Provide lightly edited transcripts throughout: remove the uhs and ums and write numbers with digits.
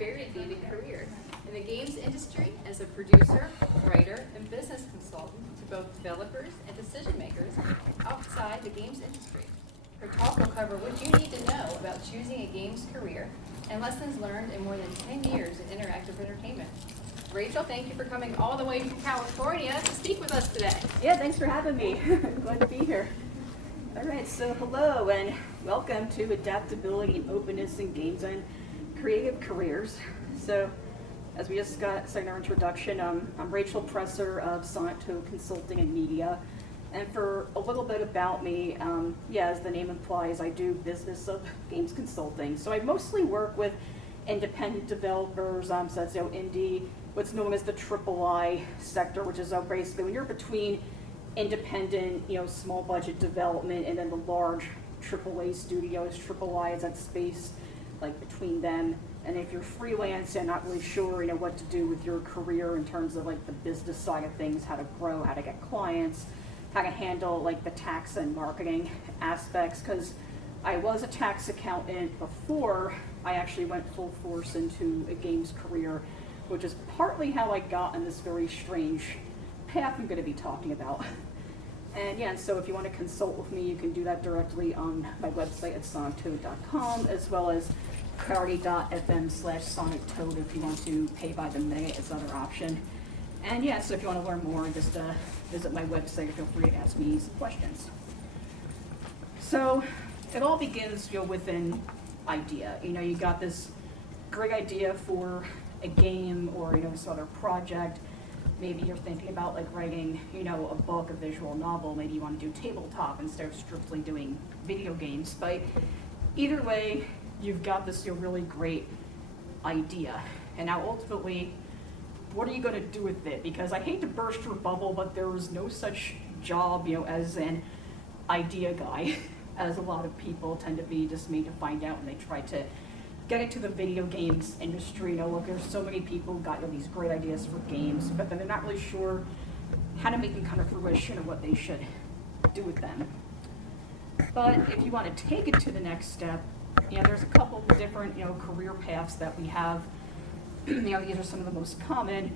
variegated career in the games industry as a producer, writer, and business consultant to both developers and decision makers outside the games industry. Her talk will cover what you need to know about choosing a games career and lessons learned in more than 10 years in interactive entertainment. Rachel, thank you for coming all the way from California to speak with us today. Yeah, thanks for having me. Glad to be here. All right, so hello and welcome to Adaptability and Openness in Games and Creative Careers. So, as we just got in our introduction, I'm Rachel Presser of Sonic Toe Consulting and Media. And for a little bit about me, as the name implies, I do business of games consulting. So I mostly work with independent developers, so that's indie, what's known as the III sector, which is basically when you're between independent, small budget development and then the large AAA studios. III is that space like between them. And if you're freelance and not really sure, what to do with your career in terms of like the business side of things, how to grow, how to get clients, how to handle like the tax and marketing aspects, because I was a tax accountant before I actually went full force into a games career, which is partly how I got in this very strange path I'm going to be talking about. And so if you want to consult with me, you can do that directly on my website at sonictoad.com, as well as clarity.fm/sonictoad if you want to pay by the minute. It's another option. And so if you want to learn more, just visit my website. Feel free to ask me some questions. So it all begins with an idea. You got this great idea for a game or some other project. Maybe you're thinking about like writing a book, a visual novel. Maybe you want to do tabletop instead of strictly doing video games. But either way, you've got this really great idea. And now ultimately, what are you going to do with it? Because I hate to burst your bubble, but there is no such job as an idea guy, as a lot of people tend to be just made to find out when they try to get into the video games industry. Look, there's so many people who got these great ideas for games, but then they're not really sure how to make them come to fruition or what they should do with them. But if you want to take it to the next step, there's a couple of different career paths that we have. These are some of the most common.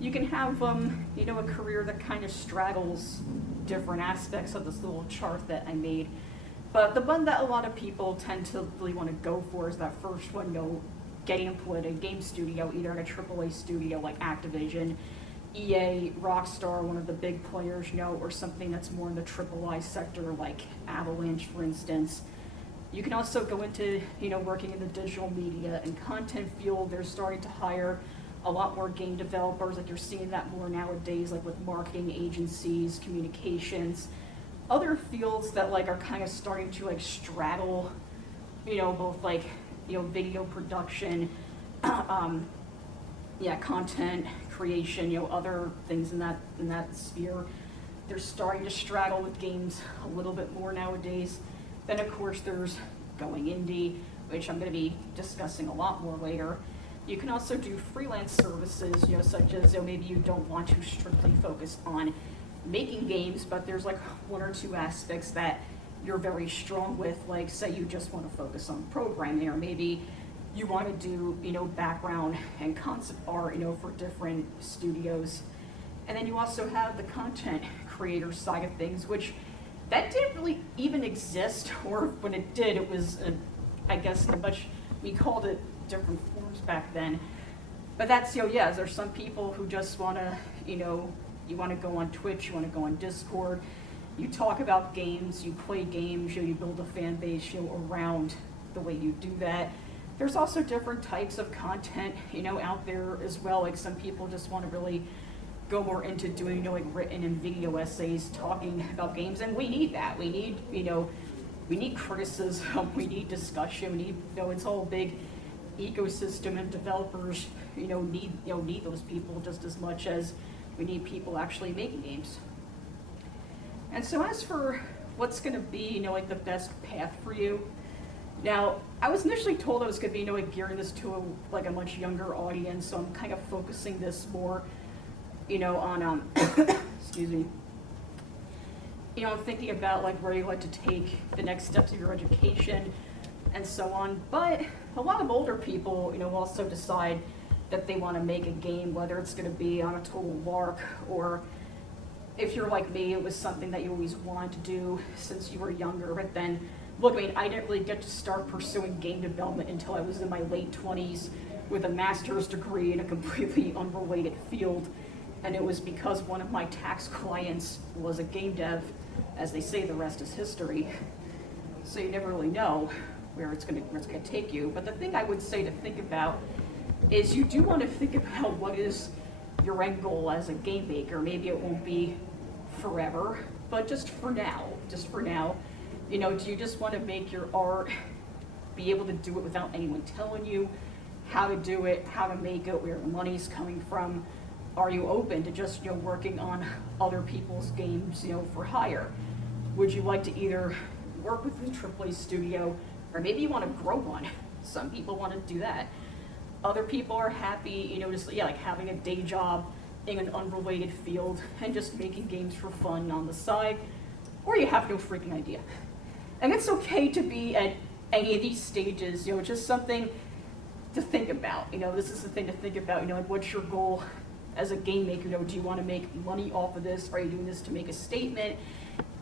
You can have a career that kind of straddles different aspects of this little chart that I made. But the one that a lot of people tend to really want to go for is that first one, getting employed at a game studio, either at a AAA studio like Activision, EA, Rockstar, one of the big players, or something that's more in the AAA sector like Avalanche, for instance. You can also go into, working in the digital media and content field. They're starting to hire a lot more game developers. Like you're seeing that more nowadays, like with marketing agencies, communications, other fields that are kind of starting to straddle, both video production, content creation, other things in that sphere. They're starting to straddle with games a little bit more nowadays. Then of course there's going indie, which I'm going to be discussing a lot more later. You can also do freelance services, such as maybe you don't want to strictly focus on making games, but there's one or two aspects that you're very strong with, like say you just want to focus on programming, or maybe you want to do background and concept art for different studios. And then you also have the content creator side of things, which that didn't really even exist, or when it did, it was we called it different forms back then. But that's there's some people who just want to you want to go on Twitch, you want to go on Discord, you talk about games, you play games, you build a fan base around the way you do that. There's also different types of content out there as well. Like some people just want to really go more into doing written and video essays talking about games, and we need that. We need we need criticism, we need discussion, we need it's all a big ecosystem, and developers need those people just as much as we need people actually making games. And so as for what's going to be the best path for you, now I was initially told I was going to be gearing this to a much younger audience, so I'm kind of focusing this more on excuse me, I'm thinking about where you like to take the next steps of your education, and so on. But a lot of older people, also decide that they want to make a game, whether it's going to be on a total lark, or if you're like me, it was something that you always wanted to do since you were younger. But then, look, I didn't really get to start pursuing game development until I was in my late 20s with a master's degree in a completely unrelated field. And it was because one of my tax clients was a game dev. As they say, the rest is history. So you never really know where it's gonna take you. But the thing I would say to think about is you do want to think about what is your end goal as a game maker. Maybe it won't be forever, but just for now, do you just want to make your art, be able to do it without anyone telling you how to do it, how to make it, where the money's coming from? Are you open to just, working on other people's games, for hire? Would you like to either work with a AAA studio, or maybe you want to grow one? Some people want to do that. Other people are happy, just like having a day job in an unrelated field and just making games for fun on the side, or you have no freaking idea. And it's okay to be at any of these stages, just something to think about. This is the thing to think about, like what's your goal as a game maker? Do you want to make money off of this? Are you doing this to make a statement?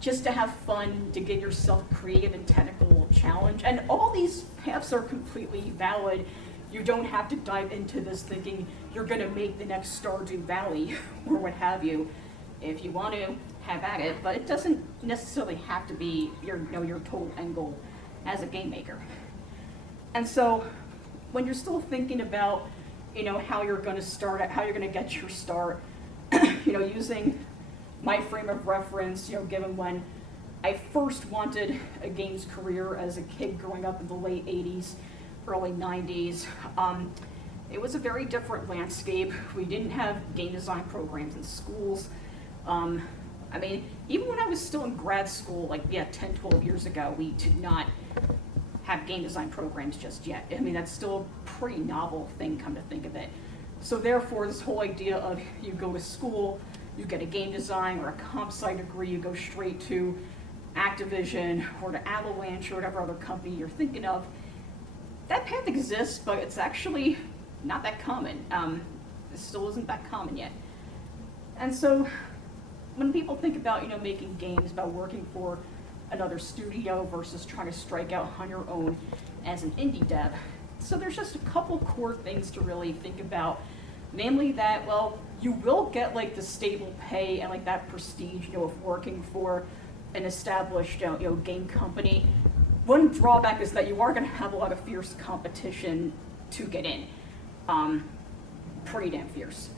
Just to have fun, to get yourself creative and technical challenge? And all these paths are completely valid. You don't have to dive into this thinking you're going to make the next Stardew Valley or what have you. If you want to, have at it, but it doesn't necessarily have to be your total end goal as a game maker. And so when you're still thinking about, how you're going to start it, how you're going to get your start, using my frame of reference, given when I first wanted a games career as a kid growing up in the late 80s, early 90s, it was a very different landscape. We didn't have game design programs in schools. Even when I was still in grad school, 10, 12 years ago, we did not have game design programs just yet. That's still a pretty novel thing, come to think of it. So therefore, this whole idea of you go to school, you get a game design or a comp sci degree, you go straight to Activision or to Avalanche or whatever other company you're thinking of, that path exists, but it's actually not that common. It still isn't that common yet. And so when people think about, making games, about working for another studio versus trying to strike out on your own as an indie dev, so there's just a couple core things to really think about. Namely that, well, you will get the stable pay and that prestige, of working for an established, game company. One drawback is that you are going to have a lot of fierce competition to get in. Pretty damn fierce.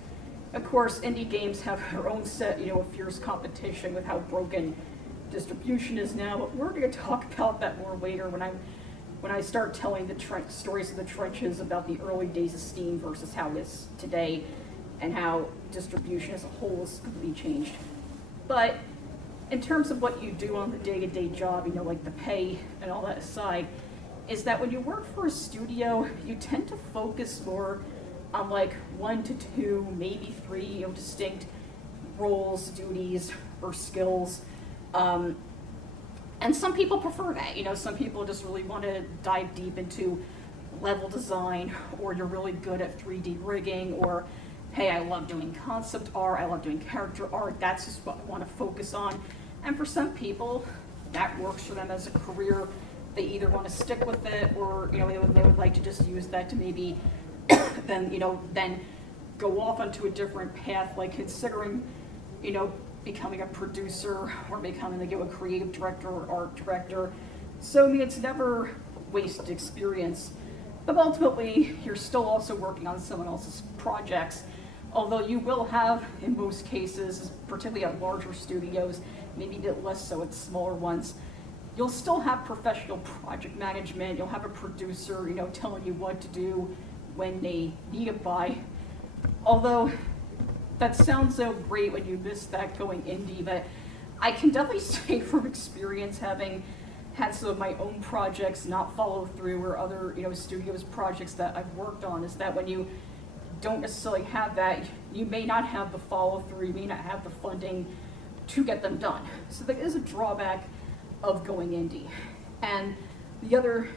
Of course, indie games have their own set, of fierce competition with how broken distribution is now, but we're going to talk about that more later when I start telling the stories of the trenches about the early days of Steam versus how it is today, and how distribution as a whole has completely changed. But in terms of what you do on the day-to-day job, the pay and all that aside, is that when you work for a studio, you tend to focus more on 1 to 2, maybe 3, distinct roles, duties, or skills. And some people prefer that. Some people just really want to dive deep into level design, or you're really good at 3D rigging, or hey, I love doing concept art, I love doing character art, that's just what I want to focus on. And for some people, that works for them as a career. They either want to stick with it, or they would like to just use that to maybe then go off onto a different path, considering becoming a producer or becoming a creative director or art director. So it's never wasted experience, but ultimately you're still also working on someone else's projects. Although you will have, in most cases, particularly at larger studios, maybe a bit less so at smaller ones, you'll still have professional project management. You'll have a producer, telling you what to do when they need it by. Although that sounds so great when you miss that going indie, but I can definitely say from experience, having had some of my own projects not follow through, or other studios projects that I've worked on, is that when you don't necessarily have that, you may not have the follow through, you may not have the funding to get them done. So there is a drawback of going indie. And the other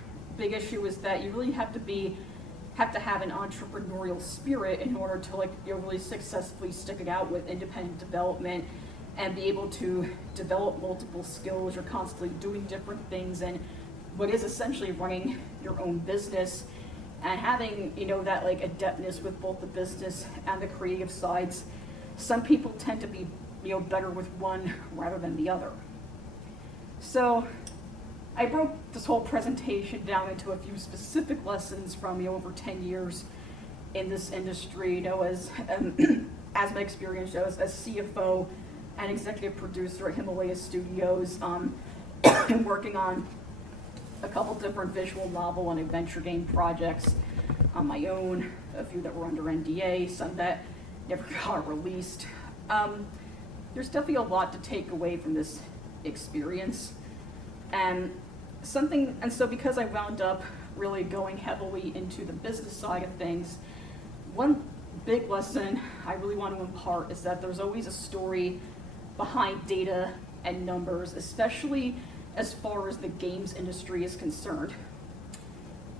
big issue is that you really have to have an entrepreneurial spirit in order to like really successfully stick it out with independent development and be able to develop multiple skills. You're constantly doing different things and what is essentially running your own business and having, that like adeptness with both the business and the creative sides. Some people tend to be, better with one rather than the other. So I broke this whole presentation down into a few specific lessons from over 10 years in this industry, as my experience as CFO and executive producer at Himalaya Studios, and working on a couple different visual novel and adventure game projects on my own, a few that were under NDA, some that never got released. There's definitely a lot to take away from this experience. And so because I wound up really going heavily into the business side of things, one big lesson I really want to impart is that there's always a story behind data and numbers, especially as far as the games industry is concerned.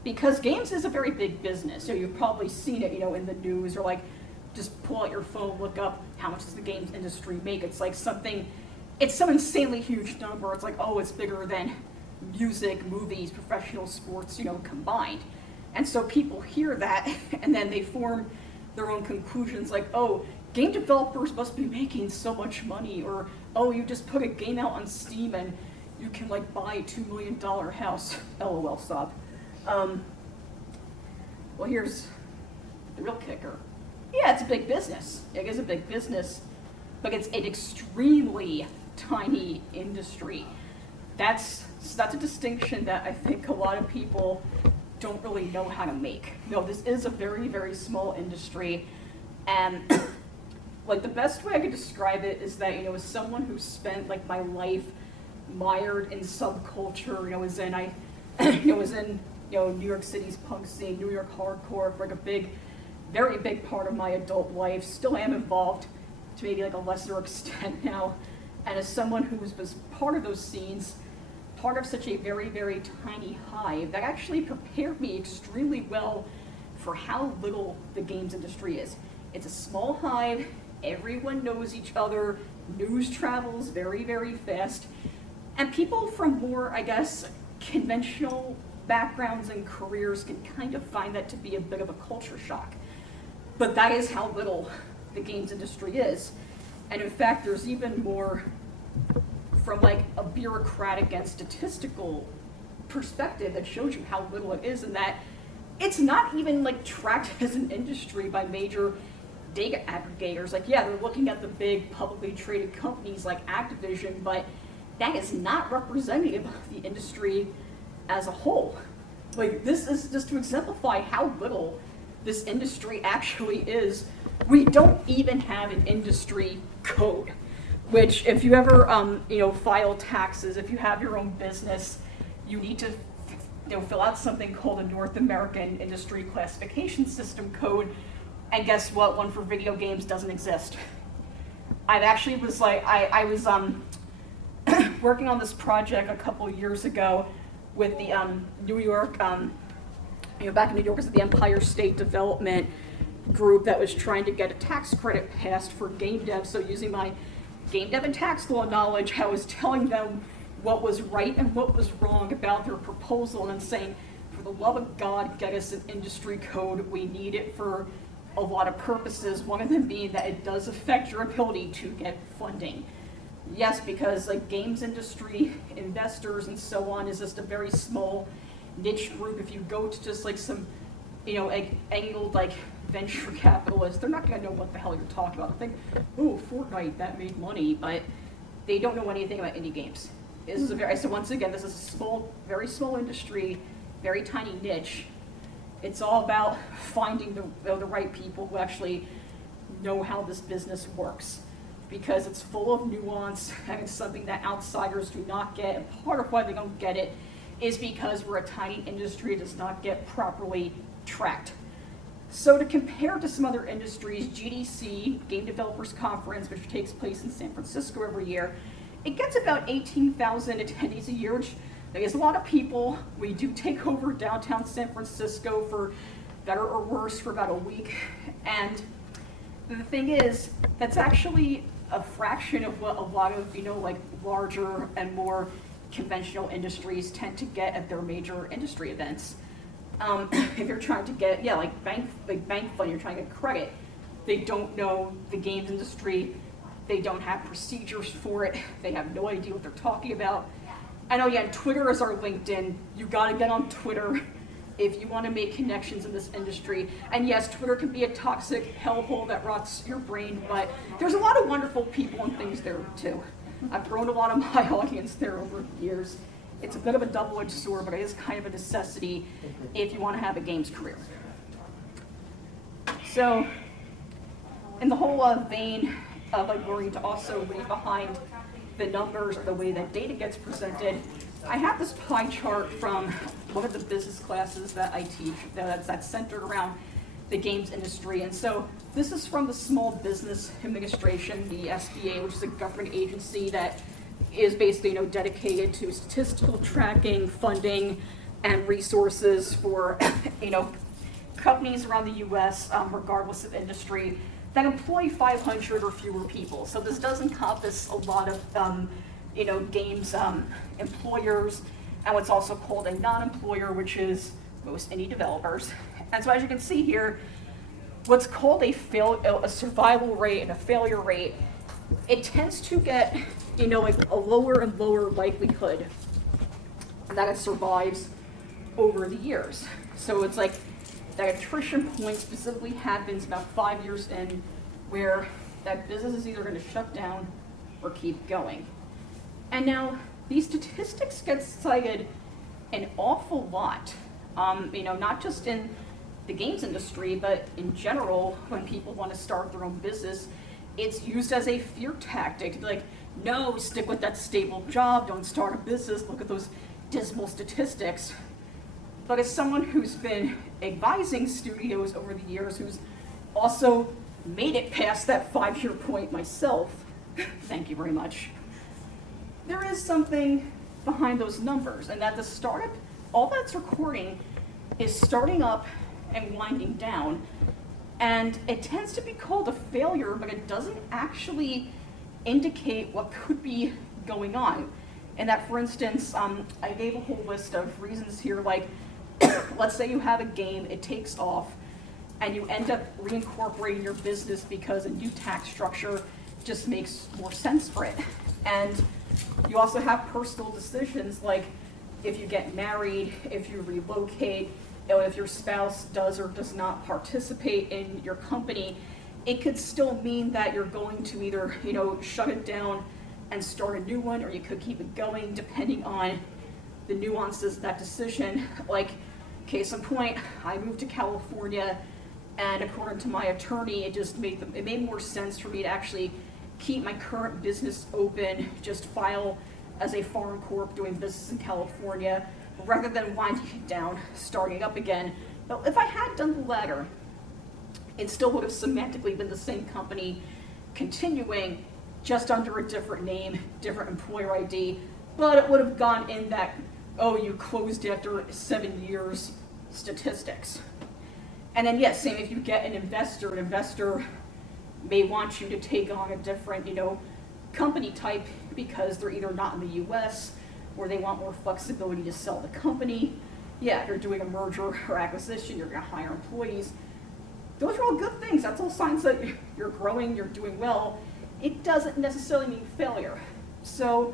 Because games is a very big business. So you've probably seen it, in the news, or like just pull out your phone, look up how much does the games industry make. It's like it's some insanely huge number. It's like, oh, it's bigger than music, movies, professional sports, combined. And so people hear that and then they form their own conclusions like, oh, game developers must be making so much money, or, oh, you just put a game out on Steam and you can like buy a $2 million house, LOL sub. Well, here's the real kicker. Yeah, it's a big business. It is a big business, but it's an extremely tiny industry. That's a distinction that I think a lot of people don't really know how to make. This is a very, very small industry, and like the best way I could describe it is that, as someone who spent like my life mired in subculture, was in New York City's punk scene, New York hardcore for like a very big part of my adult life. Still am involved to maybe like a lesser extent now. And as someone who was part of those scenes, part of such a very, very tiny hive, that actually prepared me extremely well for how little the games industry is. It's a small hive, everyone knows each other, news travels very, very fast, and people from more, I guess, conventional backgrounds and careers can kind of find that to be a bit of a culture shock. But that is how little the games industry is. And in fact, there's even more from like a bureaucratic and statistical perspective that shows you how little it is, and that it's not even like tracked as an industry by major data aggregators. Like, yeah, they're looking at the big publicly traded companies like Activision, but that is not representative of the industry as a whole. Like, this is just to exemplify how little this industry actually is. We don't even have an industry code, which if you ever file taxes, if you have your own business, you need to fill out something called a North American Industry Classification System code, and guess what? One for video games doesn't exist. I was working on this project a couple years ago with the New York, back in New York, is the Empire State Development Group that was trying to get a tax credit passed for game dev. So using my game dev and tax law knowledge, I was telling them what was right and what was wrong about their proposal, and then saying, for the love of God, get us an industry code. We need it for a lot of purposes, one of them being that it does affect your ability to get funding. Yes, because like games industry investors and so on is just a very small niche group. If you go to just like some, angled like venture capitalists, they're not gonna know what the hell you're talking about. They think, oh, Fortnite, that made money, but they don't know anything about indie games. This is so once again, this is a small, very small industry, very tiny niche. It's all about finding the right people who actually know how this business works, because it's full of nuance and it's something that outsiders do not get. And part of why they don't get it is because we're a tiny industry that does not get properly tracked. So to compare to some other industries, GDC, Game Developers Conference, which takes place in San Francisco every year, it gets about 18,000 attendees a year, which There's a lot of people. We do take over downtown San Francisco for better or worse for about a week. And the thing is, that's actually a fraction of what a lot of, like larger and more conventional industries tend to get at their major industry events. If you're trying to get, like bank fund, you're trying to get credit, they don't know the games industry, they don't have procedures for it, they have no idea what they're talking about. I know, Twitter is our LinkedIn. You gotta get on Twitter if you want to make connections in this industry. And yes, Twitter can be a toxic hellhole that rots your brain, but there's a lot of wonderful people and things there too. I've grown a lot of my audience there over the years. It's a bit of a double-edged sword, but it is kind of a necessity if you want to have a games career. So, in the whole vein of like worrying to also read behind the numbers or the way that data gets presented, I have this pie chart from one of the business classes that I teach that's centered around the games industry. And so this is from the Small Business Administration, the SBA, which is a government agency that is basically dedicated to statistical tracking, funding, and resources for companies around the U.S., regardless of industry, that employ 500 or fewer people. So this does encompass a lot of games employers, and what's also called a non-employer, which is most indie developers. And so as you can see here, what's called a survival rate and a failure rate, it tends to get like a lower and lower likelihood that it survives over the years. So it's like that attrition point specifically happens about 5 years in, where that business is either going to shut down or keep going. And now these statistics get cited an awful lot, not just in the games industry, but in general, when people want to start their own business, it's used as a fear tactic to be like, no, stick with that stable job, don't start a business, look at those dismal statistics. But as someone who's been advising studios over the years, who's also made it past that 5-year point myself, thank you very much, there is something behind those numbers, and that the startup, all that's recording is starting up and winding down, and it tends to be called a failure, but it doesn't actually indicate what could be going on. And that, for instance, I gave a whole list of reasons here, like, let's say you have a game, it takes off, and you end up reincorporating your business because a new tax structure just makes more sense for it. And you also have personal decisions, like if you get married, if you relocate, if your spouse does or does not participate in your company, it could still mean that you're going to either, shut it down and start a new one, or you could keep it going depending on the nuances of that decision. Like, case in point, I moved to California, and according to my attorney, it made more sense for me to actually keep my current business open, just file as a foreign corp doing business in California, rather than winding it down, starting up again. But if I had done the latter, it still would have semantically been the same company, continuing just under a different name, different employer ID, but it would have gone in that, oh, you closed after 7 years statistics. And then yes, same if you get an investor may want you to take on a different, company type because they're either not in the US or they want more flexibility to sell the company. Yeah, if you're doing a merger or acquisition, you're gonna hire employees. Those are all good things. That's all signs that you're growing, you're doing well. It doesn't necessarily mean failure. So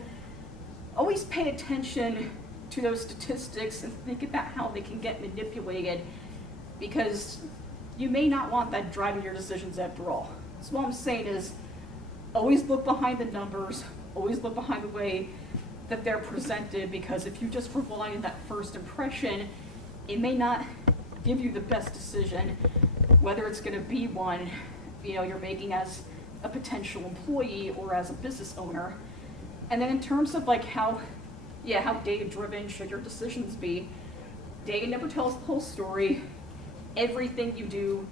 always pay attention to those statistics and think about how they can get manipulated, because you may not want that driving your decisions after all. So what I'm saying is, always look behind the numbers, always look behind the way that they're presented, because if you just rely on that first impression, it may not give you the best decision, whether it's going to be one you're making as a potential employee or as a business owner. And then in terms of like how data-driven should your decisions be, data never tells the whole story. Everything you do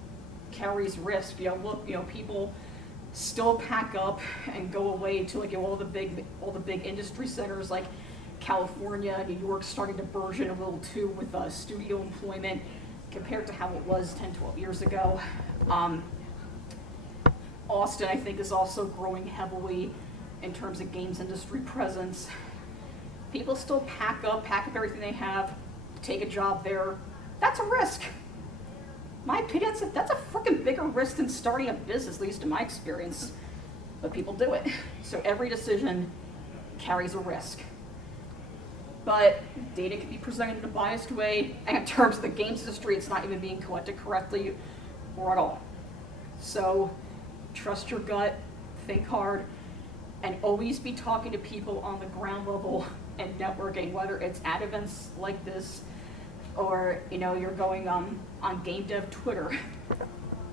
carries risk. People still pack up and go away to all the big industry centers like California, New York's starting to burgeon a little too with studio employment compared to how it was 10, 12 years ago. Austin, I think, is also growing heavily in terms of games industry presence. People still pack up everything they have, take a job there. That's a risk. My opinion, that's a freaking bigger risk than starting a business, at least in my experience. But people do it. So every decision carries a risk. But data can be presented in a biased way, and in terms of the games industry, it's not even being collected correctly or at all. So trust your gut, think hard, and always be talking to people on the ground level and networking, whether it's at events like this or you're going on game dev Twitter.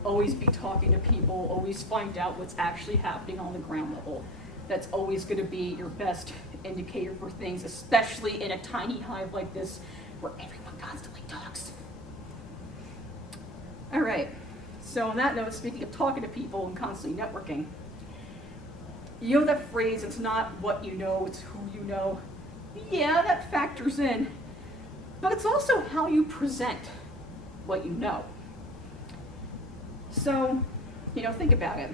Always be talking to people, always find out what's actually happening on the ground level. That's always going to be your best indicator for things, especially in a tiny hive like this where everyone constantly talks. All right, so on that note, speaking of talking to people and constantly networking, you know that phrase, it's not what you know, it's who you know. Yeah, that factors in, but it's also how you present what you know. So, think about it.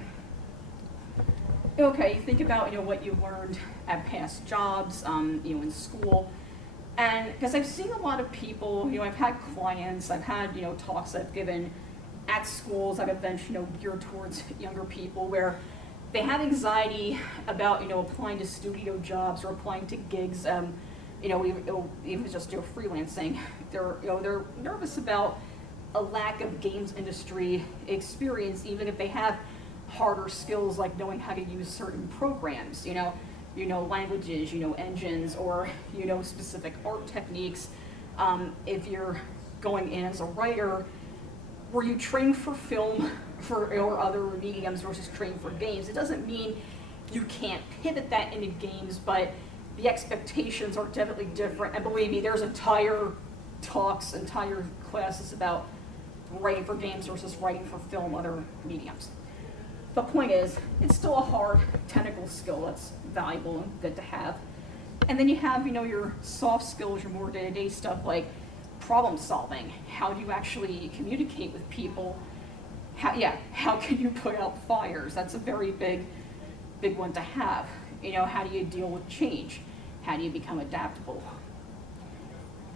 Okay, think about what you learned at past jobs, in school, and because I've seen a lot of people, I've had clients, I've had talks I've given at schools, at events, geared towards younger people, where they have anxiety about applying to studio jobs or applying to gigs, even just freelancing. They're nervous about a lack of games industry experience, even if they have harder skills like knowing how to use certain programs, languages, engines, or specific art techniques. If you're going in as a writer, were you trained for film or other mediums versus trained for games? It doesn't mean you can't pivot that into games, but the expectations are definitely different. And believe me, there's entire talks, entire classes about writing for games versus writing for film, other mediums. The point is, it's still a hard technical skill that's valuable and good to have. And then you have, your soft skills, your more day-to-day stuff like problem solving. How do you actually communicate with people? How can you put out fires? That's a very big one to have. How do you deal with change? How do you become adaptable?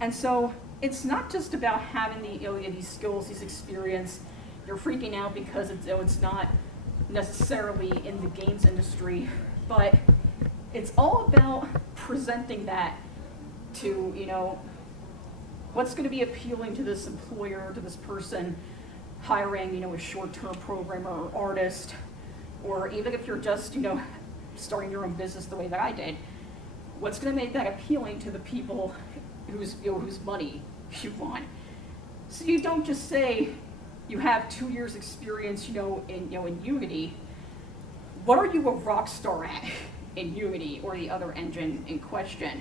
And so it's not just about having these skills, these experience. You're freaking out because it's not necessarily in the games industry, but it's all about presenting that to, what's going to be appealing to this employer, to this person hiring, a short-term programmer or artist, or even if you're just, starting your own business the way that I did, what's going to make that appealing to the people whose money you want. So you don't just say you have 2 years experience, in Unity. What are you a rock star at in Unity or the other engine in question?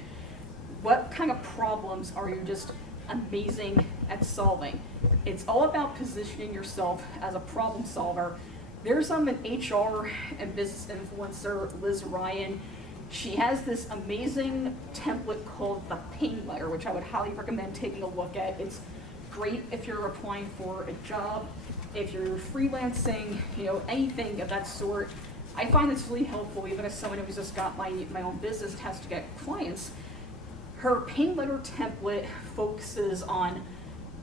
What kind of problems are you just amazing at solving? It's all about positioning yourself as a problem solver. There's an HR and business influencer, Liz Ryan. She has this amazing template called the pain letter, which I would highly recommend taking a look at. It's great if you're applying for a job, if you're freelancing, anything of that sort. I find it's really helpful, even as someone who's just got my own business has to get clients. Her pain letter template focuses on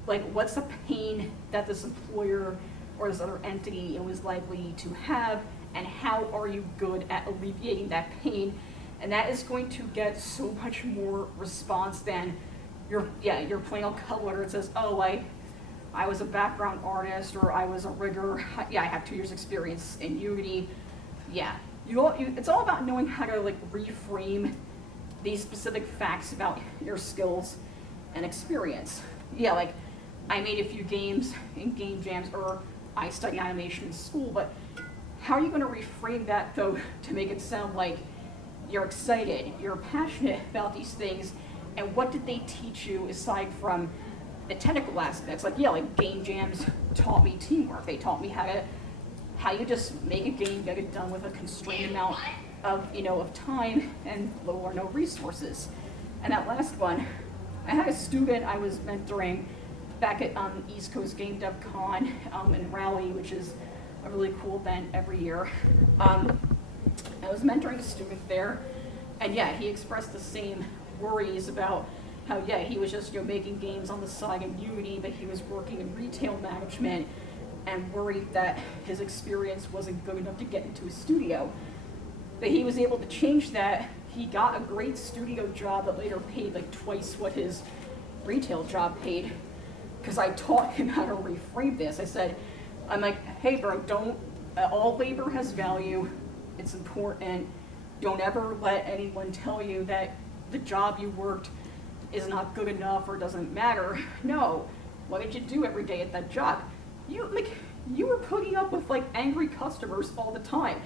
what's the pain that this employer or this other entity is likely to have, and how are you good at alleviating that pain. And that is going to get so much more response than your plain old cover letter. It says, oh, I was a background artist, or I was a rigger. Yeah, I have 2 years experience in Unity. Yeah, it's all about knowing how to reframe these specific facts about your skills and experience. Yeah, I made a few games in game jams, or I studied animation in school, but how are you going to reframe that, though, to make it sound like you're excited, you're passionate about these things, and what did they teach you aside from the technical aspects? Game jams taught me teamwork. They taught me how you just make a game, get it done with a constrained amount of time and low or no resources. And that last one, I had a student I was mentoring back at East Coast Game Dev Con in Raleigh, which is a really cool event every year. I was mentoring a student there, and yeah, he expressed the same worries about how, yeah, he was just making games on the side in Unity, but he was working in retail management and worried that his experience wasn't good enough to get into a studio. But he was able to change that. He got a great studio job that later paid like twice what his retail job paid, because I taught him how to reframe this. I'm like, hey bro, all labor has value, it's important. Don't ever let anyone tell you that the job you worked is not good enough or doesn't matter. No, what did you do every day at that job? You were putting up with like angry customers all the time.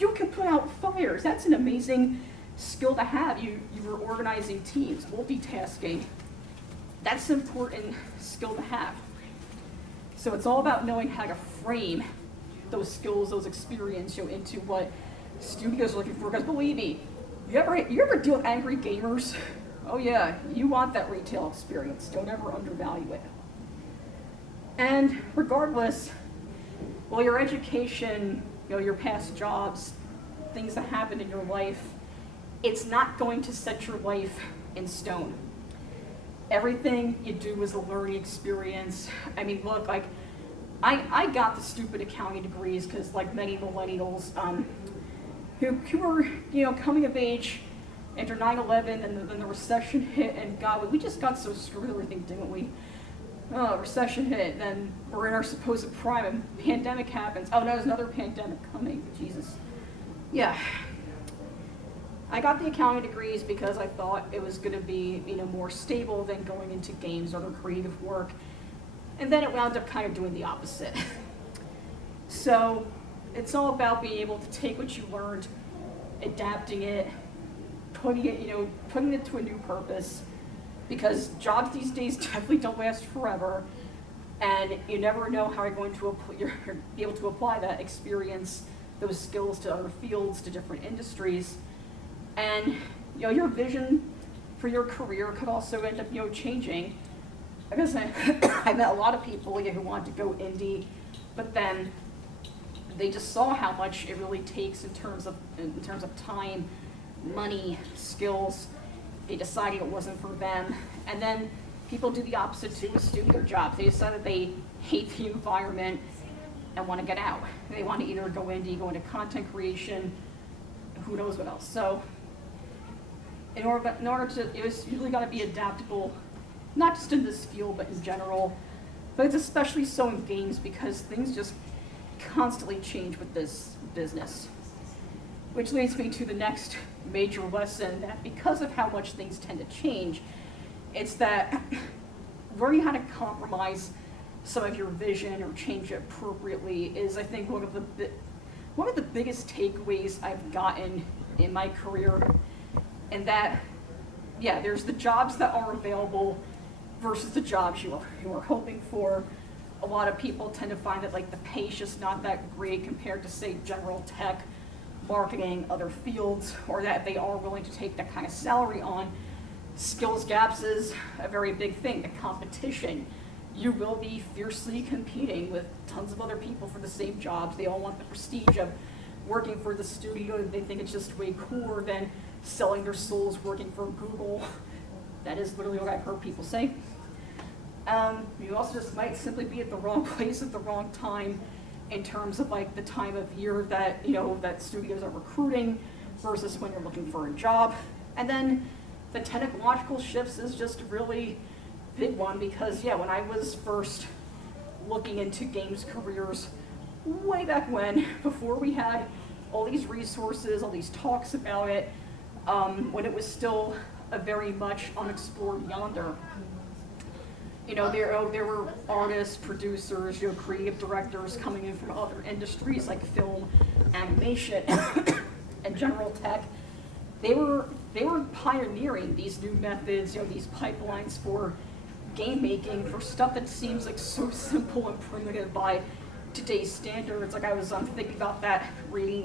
You can put out fires. That's an amazing skill to have. You were organizing teams, multitasking. That's an important skill to have. So it's all about knowing how to frame those skills, those experience, into what studios are looking for. Because believe me, you ever deal with angry gamers? Oh yeah, you want that retail experience. Don't ever undervalue it. And regardless, well, your education, your past jobs, things that happen in your life, it's not going to set your life in stone. Everything you do is a learning experience. I mean, look, like, I got the stupid accounting degrees because, like many millennials who were, coming of age after 9/11, and then the recession hit, and God, we just got so screwed with everything, didn't we? Oh, recession hit, then we're in our supposed prime, and pandemic happens. Oh no, there's another pandemic coming, Jesus. Yeah. I got the accounting degrees because I thought it was gonna be, more stable than going into games or other creative work. And then it wound up kind of doing the opposite. So it's all about being able to take what you learned, adapting it, putting it to a new purpose, because jobs these days definitely don't last forever, and you never know how you're going to be able to apply that experience, those skills to other fields, to different industries. And your vision for your career could also end up changing. Like I said, I met a lot of people who wanted to go indie, but then they just saw how much it really takes in terms of time, money, skills. They decided it wasn't for them. And then people do the opposite too with studio jobs. They decided they hate the environment and want to get out. They want to either go indie, go into content creation, who knows what else. So in order to, you really got to be adaptable, not just in this field, but in general. But it's especially so in games because things just constantly change with this business. Which leads me to the next major lesson, that because of how much things tend to change, it's that learning how to compromise some of your vision or change it appropriately is, I think, one of the biggest takeaways I've gotten in my career. And that, yeah, there's the jobs that are available versus the jobs you are hoping for. A lot of people tend to find that like the pay is just not that great compared to, say, general tech, marketing, other fields, or that they are willing to take that kind of salary on. Skills gaps is a very big thing. The competition, you will be fiercely competing with tons of other people for the same jobs. They all want the prestige of working for the studio. They think it's just way cooler than selling their souls working for Google. That is literally what I've heard people say. You also just might simply be at the wrong place at the wrong time in terms of like the time of year that that studios are recruiting versus when you're looking for a job. And then the technological shifts is just a really big one because when I was first looking into games careers way back before we had all these resources, all these talks about it, when it was still a very much unexplored yonder. There were artists, producers, creative directors coming in from other industries like film, animation, and general tech. They were pioneering these new methods, these pipelines for game making, for stuff that seems like so simple and primitive by today's standards. Like I was thinking about that, reading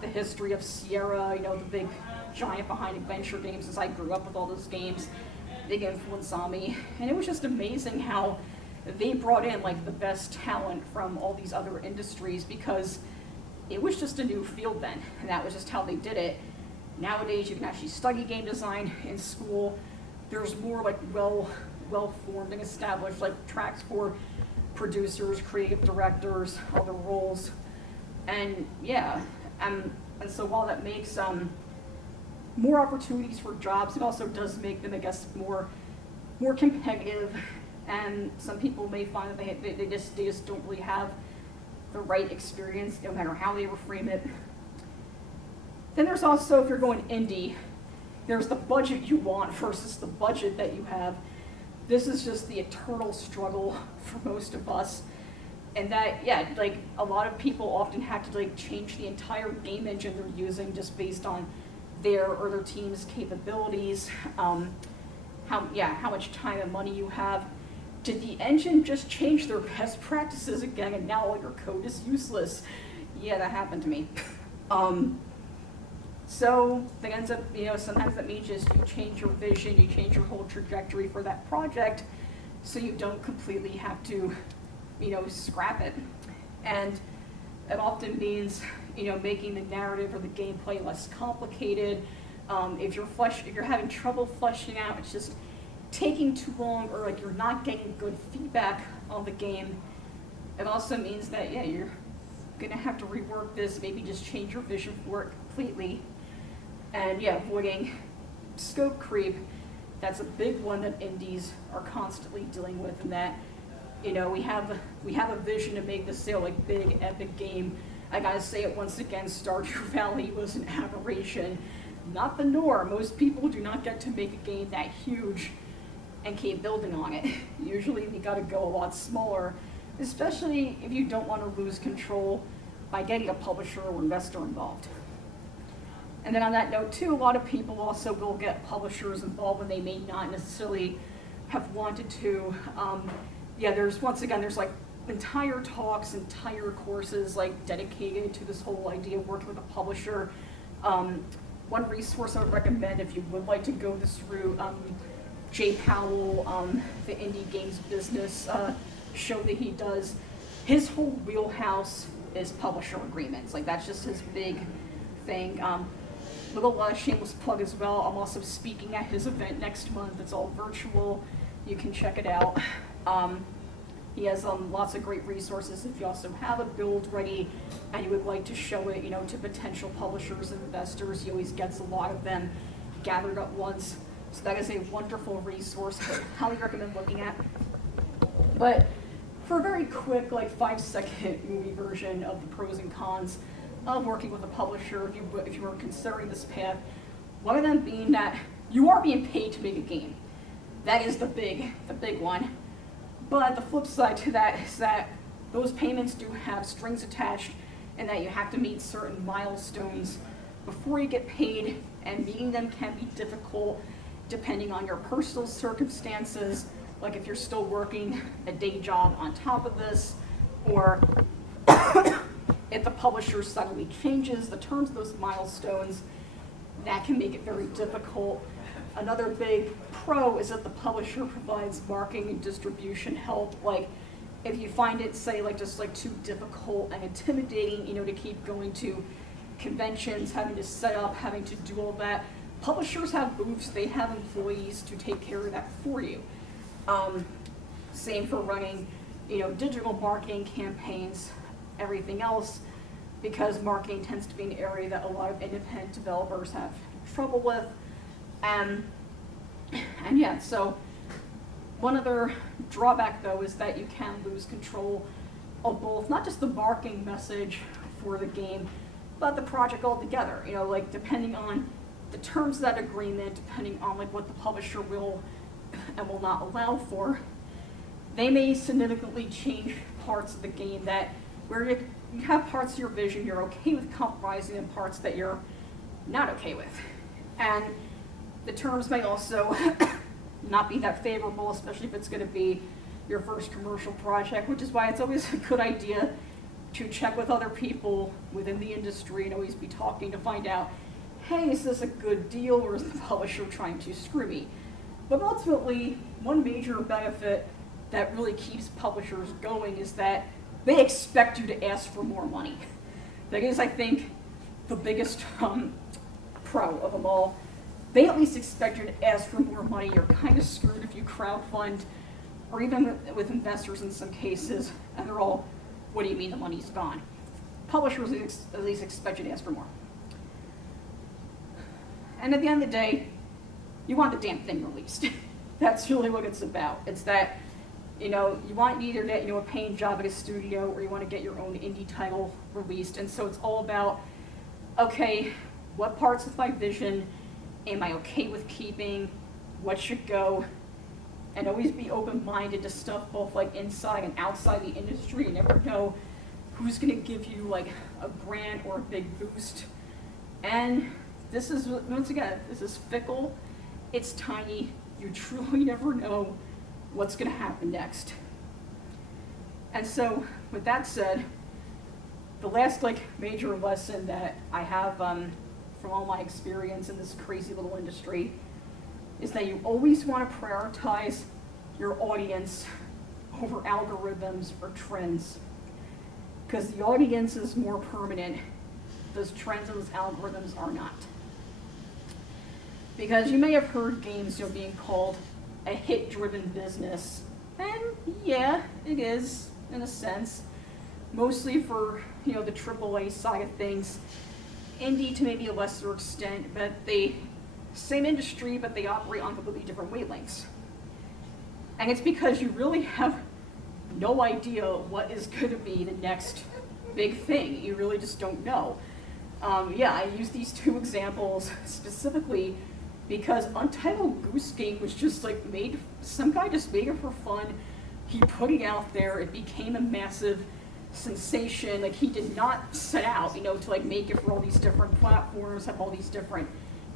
the history of Sierra, the big giant behind adventure games, as I grew up with all those games. Big influence on me. And it was just amazing how they brought in like the best talent from all these other industries, because it was just a new field then, and that was just how they did it. Nowadays, you can actually study game design in school. There's more like well-formed and established like tracks for producers, creative directors, other roles. And yeah, and so while that makes more opportunities for jobs, it also does make them, I guess, more competitive. And some people may find that they just don't really have the right experience, no matter how they reframe it. Then there's also, if you're going indie, there's the budget you want versus the budget that you have. This is just the eternal struggle for most of us. And that, yeah, like a lot of people often have to like change the entire game engine they're using just based on their or their team's capabilities, how much time and money you have. Did the engine just change their best practices again and now all your code is useless? Yeah, that happened to me. So that ends up, sometimes that means just you change your vision, you change your whole trajectory for that project, so you don't completely have to, scrap it. And it often means, making the narrative or the gameplay less complicated. If you're having trouble fleshing out, it's just taking too long, or like you're not getting good feedback on the game. It also means that, yeah, you're gonna have to rework this, maybe just change your vision for it completely. And yeah, avoiding scope creep, that's a big one that indies are constantly dealing with, and that, we have a vision to make this like big epic game. I gotta say it once again, Stardew Valley was an aberration, not the norm. Most people do not get to make a game that huge and keep building on it. Usually we gotta go a lot smaller, especially if you don't want to lose control by getting a publisher or investor involved. And then on that note too, a lot of people also will get publishers involved when they may not necessarily have wanted to. There's like entire talks, entire courses like dedicated to this whole idea of working with a publisher. One resource I would recommend if you would like to go this route, Jay Powell, the Indie Games Business show that he does, his whole wheelhouse is publisher agreements. Like that's just his big thing. Little shameless plug as well, I'm also speaking at his event next month. It's all virtual. You can check it out. He has lots of great resources. If you also have a build ready and you would like to show it, to potential publishers and investors, he always gets a lot of them gathered at once. So that is a wonderful resource I highly recommend looking at. But for a very quick, like 5-second movie version of the pros and cons of working with a publisher, if you were considering this path, one of them being that you are being paid to make a game. That is the big one. But the flip side to that is that those payments do have strings attached, and that you have to meet certain milestones before you get paid, and meeting them can be difficult depending on your personal circumstances, like if you're still working a day job on top of this, or if the publisher suddenly changes the terms of those milestones, that can make it very difficult. Another big pro is that the publisher provides marketing and distribution help. Like if you find it, say, just too difficult and intimidating, to keep going to conventions, having to set up, having to do all that, publishers have booths, they have employees to take care of that for you. Same for running, digital marketing campaigns, everything else, because marketing tends to be an area that a lot of independent developers have trouble with. And yeah, so one other drawback though is that you can lose control of both, not just the marketing message for the game, but the project altogether. Depending on the terms of that agreement, depending on what the publisher will and will not allow for, they may significantly change parts of the game that where you have parts of your vision you're okay with compromising and parts that you're not okay with. And the terms may also not be that favorable, especially if it's going to be your first commercial project, which is why it's always a good idea to check with other people within the industry and always be talking to find out hey, is this a good deal or is the publisher trying to screw me? But ultimately, one major benefit that really keeps publishers going is that they expect you to ask for more money. That is, I think, the biggest pro of them all. They at least expect you to ask for more money. You're kind of screwed if you crowdfund, or even with investors in some cases, and they're all, what do you mean the money's gone? Publishers at least expect you to ask for more. And at the end of the day, you want the damn thing released. That's really what it's about. It's that, you want to either get, a paying job at a studio, or you want to get your own indie title released. And so it's all about, okay, what parts of my vision am I okay with keeping? What should go? And always be open-minded to stuff both like inside and outside the industry. You never know who's going to give you like a grant or a big boost. And this is, once again, this is fickle. It's tiny. You truly never know what's going to happen next. And so, with that said, the last major lesson that I have from all my experience in this crazy little industry is that you always want to prioritize your audience over algorithms or trends, because the audience is more permanent. Those trends and those algorithms are not. Because you may have heard games being called a hit-driven business, and yeah, it is in a sense, mostly for the AAA side of things, indie to maybe a lesser extent, but the same industry, but they operate on completely different wavelengths. And it's because you really have no idea what is going to be the next big thing. You really just don't know. I use these two examples specifically because Untitled Goose Game was just some guy just made it for fun. He put it out there. It became a massive sensation. He did not set out, to make it for all these different platforms, have all these different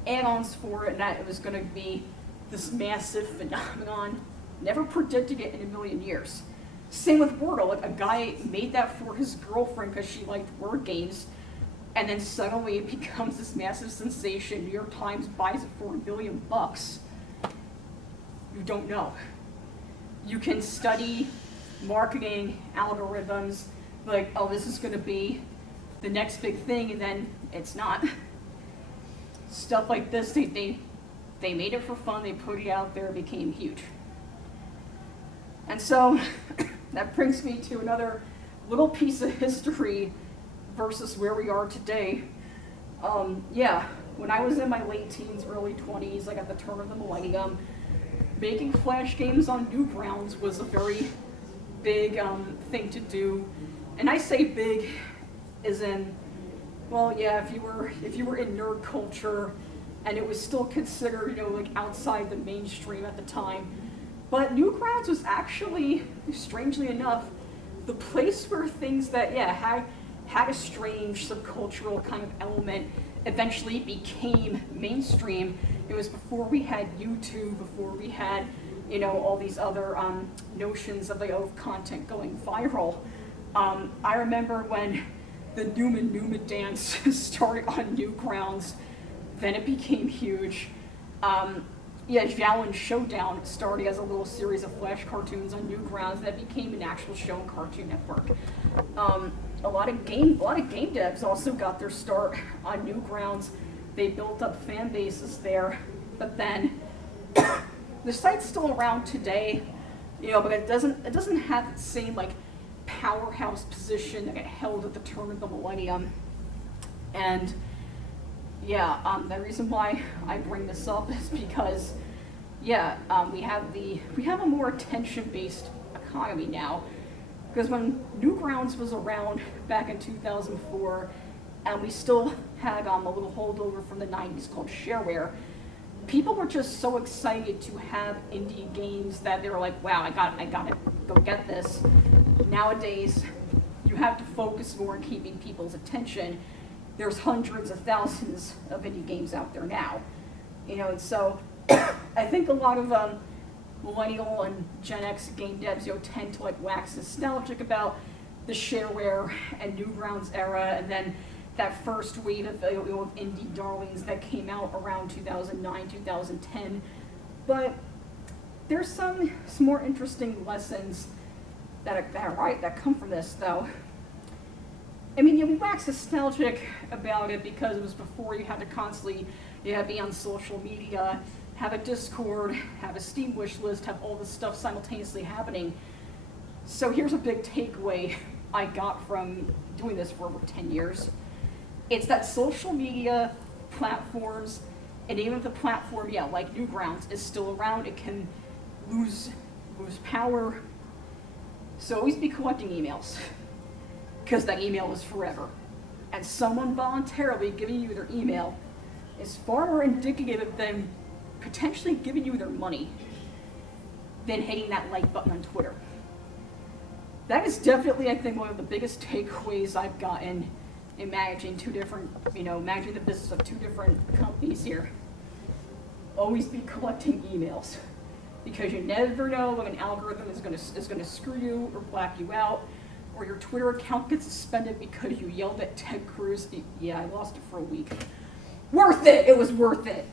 add-ons for it, and that it was going to be this massive phenomenon. Never predicted it in a million years. Same with Wordle. A guy made that for his girlfriend because she liked word games, and then suddenly it becomes this massive sensation. New York Times buys it for $1 billion. You don't know. You can study marketing algorithms, oh, this is going to be the next big thing, and then it's not. Stuff like this, they made it for fun, they put it out there, it became huge. And so that brings me to another little piece of history versus where we are today. When I was in my late teens, early 20s, at the turn of the millennium, making Flash games on Newgrounds was a very big thing to do. And I say big as in, if you were in nerd culture, and it was still considered, outside the mainstream at the time. But Newgrounds was actually, strangely enough, the place where things that, had a strange subcultural kind of element eventually became mainstream. It was before we had YouTube, before we had, all these other notions of content going viral. I remember when the Numa dance started on Newgrounds, then it became huge. Zhao and Showdown started as a little series of Flash cartoons on Newgrounds that became an actual show on Cartoon Network. A lot of game devs also got their start on Newgrounds. They built up fan bases there, but then the site's still around today, but it doesn't have the same powerhouse position that it held at the turn of the millennium. And the reason why I bring this up is because we have a more attention-based economy now. Because when Newgrounds was around back in 2004, and we still had a little holdover from the 90s called shareware, people were just so excited to have indie games that they were like, wow, I gotta go get this. Nowadays, you have to focus more on keeping people's attention. There's hundreds of thousands of indie games out there now. And so I think a lot of millennial and Gen X game devs tend to wax nostalgic about the shareware and Newgrounds era, and then that first wave of indie darlings that came out around 2009, 2010. But there's some more interesting lessons that come from this, though. I mean, we wax nostalgic about it because it was before you had to constantly be on social media, have a Discord, have a Steam wish list, have all this stuff simultaneously happening. So here's a big takeaway I got from doing this for over 10 years. It's that social media platforms, and even if the platform, like Newgrounds, is still around, it can lose power. So always be collecting emails, because that email is forever. And someone voluntarily giving you their email is far more indicative of them potentially giving you their money than hitting that like button on Twitter. That is definitely, I think, one of the biggest takeaways I've gotten in managing managing the business of two different companies here. Always be collecting emails, because you never know when an algorithm is going to screw you or black you out, or your Twitter account gets suspended because you yelled at Ted Cruz. Yeah, I lost it for a week. Worth it! It was worth it.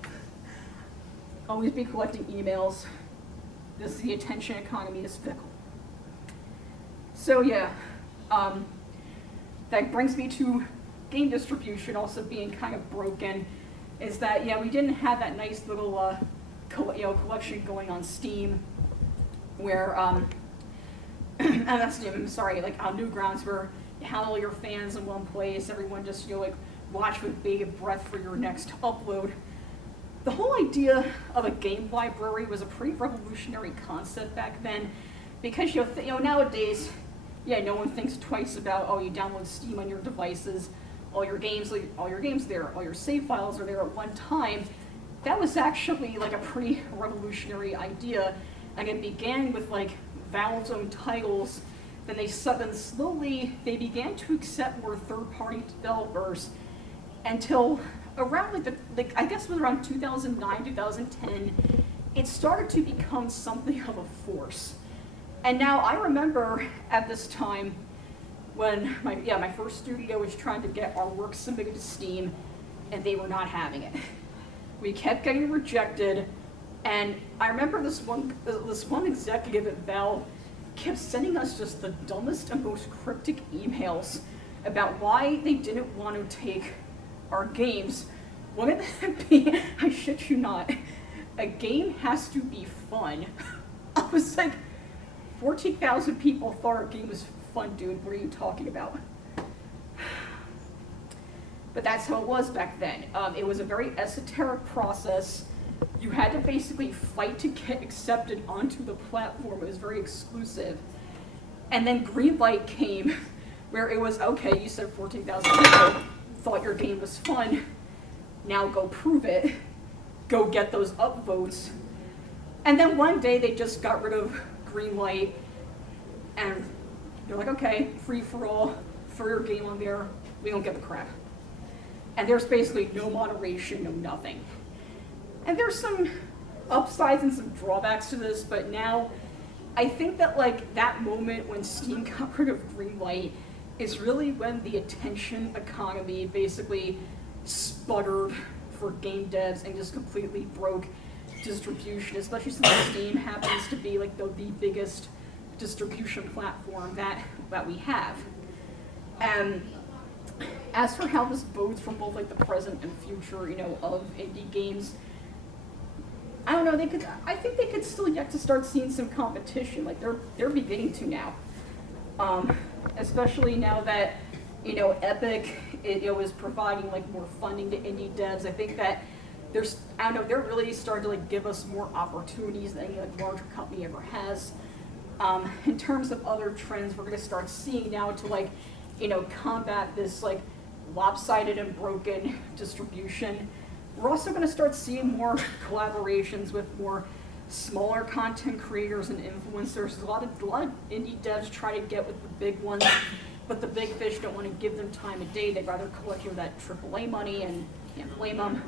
Always be collecting emails. The attention economy is fickle. So yeah, that brings me to game distribution also being kind of broken. Is that we didn't have that nice little collection going on Steam, where and that's Steam. Sorry, like on Newgrounds, where you had all your fans in one place, everyone just watch with bated breath for your next upload. The whole idea of a game library was a pretty revolutionary concept back then, because nowadays, no one thinks twice about you download Steam on your devices, all your games there, all your save files are there at one time. That was actually like a pretty revolutionary idea, and it began with Valve's own titles. Then slowly they began to accept more third-party developers until around I guess it was around 2009, 2010, it started to become something of a force. And now I remember at this time when my first studio was trying to get our work submitted to Steam, and they were not having it. We kept getting rejected, and I remember this one executive at Valve kept sending us just the dumbest and most cryptic emails about why they didn't want to take our games. One of them being, I shit you not, a game has to be fun. I was like, 14,000 people thought our game was fun, dude. What are you talking about? But that's how it was back then. It was a very esoteric process. You had to basically fight to get accepted onto the platform. It was very exclusive. And then Greenlight came, where it was, okay, you said 14,000 people thought your game was fun. Now go prove it. Go get those upvotes. And then one day they just got rid of Greenlight, and they're like, okay, free for all, throw your game on there, we don't give a crap. And there's basically no moderation, no nothing. And there's some upsides and some drawbacks to this, but now I think that that moment when Steam got rid of Greenlight is really when the attention economy basically sputtered for game devs and just completely broke distribution, especially since Steam happens to be the biggest distribution platform that we have. And as for how this bodes from both the present and future, of indie games, I don't know. I think they could still yet to start seeing some competition. They're beginning to now, especially now that Epic is providing more funding to indie devs. I think that they're really starting to give us more opportunities than any larger company ever has. In terms of other trends, we're going to start seeing now to combat this lopsided and broken distribution. We're also going to start seeing more collaborations with more smaller content creators and influencers. A lot of indie devs try to get with the big ones, but the big fish don't want to give them time of day. They'd rather collect that AAA money, and can't blame them.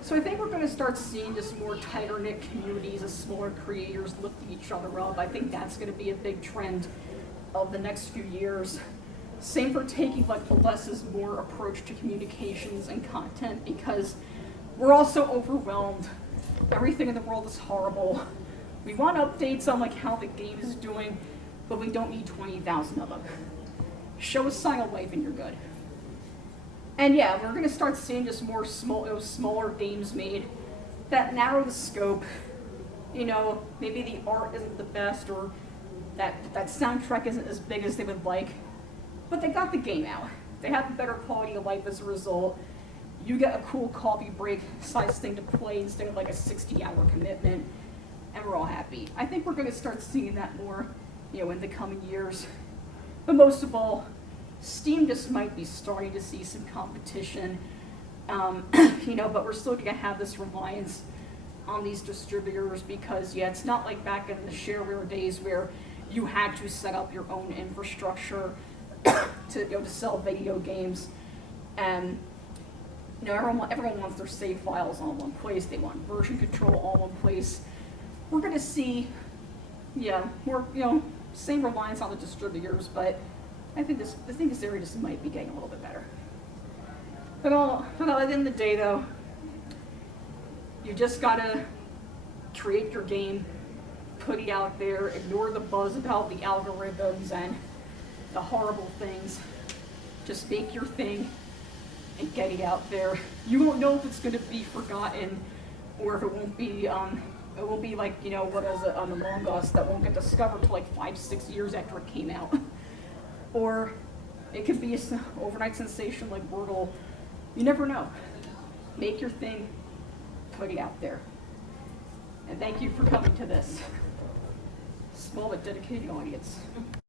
So I think we're going to start seeing just more tighter-knit communities of smaller creators lifting each other up. I think that's going to be a big trend of the next few years. Same for taking like the less is more approach to communications and content, because we're also overwhelmed. Everything in the world is horrible. We want updates on like how the game is doing, but we don't need 20,000 of them. Show a sign of life and you're good. And yeah, we're gonna start seeing just more smaller games made that narrow the scope. You know, maybe the art isn't the best, or that soundtrack isn't as big as they would like, but they got the game out. They have a better quality of life as a result. You get a cool coffee break size thing to play instead of like a 60-hour commitment, and we're all happy. I think we're gonna start seeing that more, you know, in the coming years. But most of all, Steam just might be starting to see some competition, you know, but we're still gonna have this reliance on these distributors, because yeah, it's not like back in the shareware days where you had to set up your own infrastructure to sell video games. And you know, everyone wants their save files all in one place. They want version control all in one place. We're gonna see, yeah, more, you know, same reliance on the distributors, but I think this area just might be getting a little bit better. But at the end of the day, though, you just gotta create your game, put it out there, ignore the buzz about the algorithms and the horrible things. Just make your thing and get it out there. You won't know if it's gonna be forgotten or if it won't be. It won't be like, you know, what is it, Among Us that won't get discovered till like 5-6 years after it came out. Or it could be an overnight sensation like Wordle. You never know. Make your thing, put it out there. And thank you for coming to this small but dedicated audience.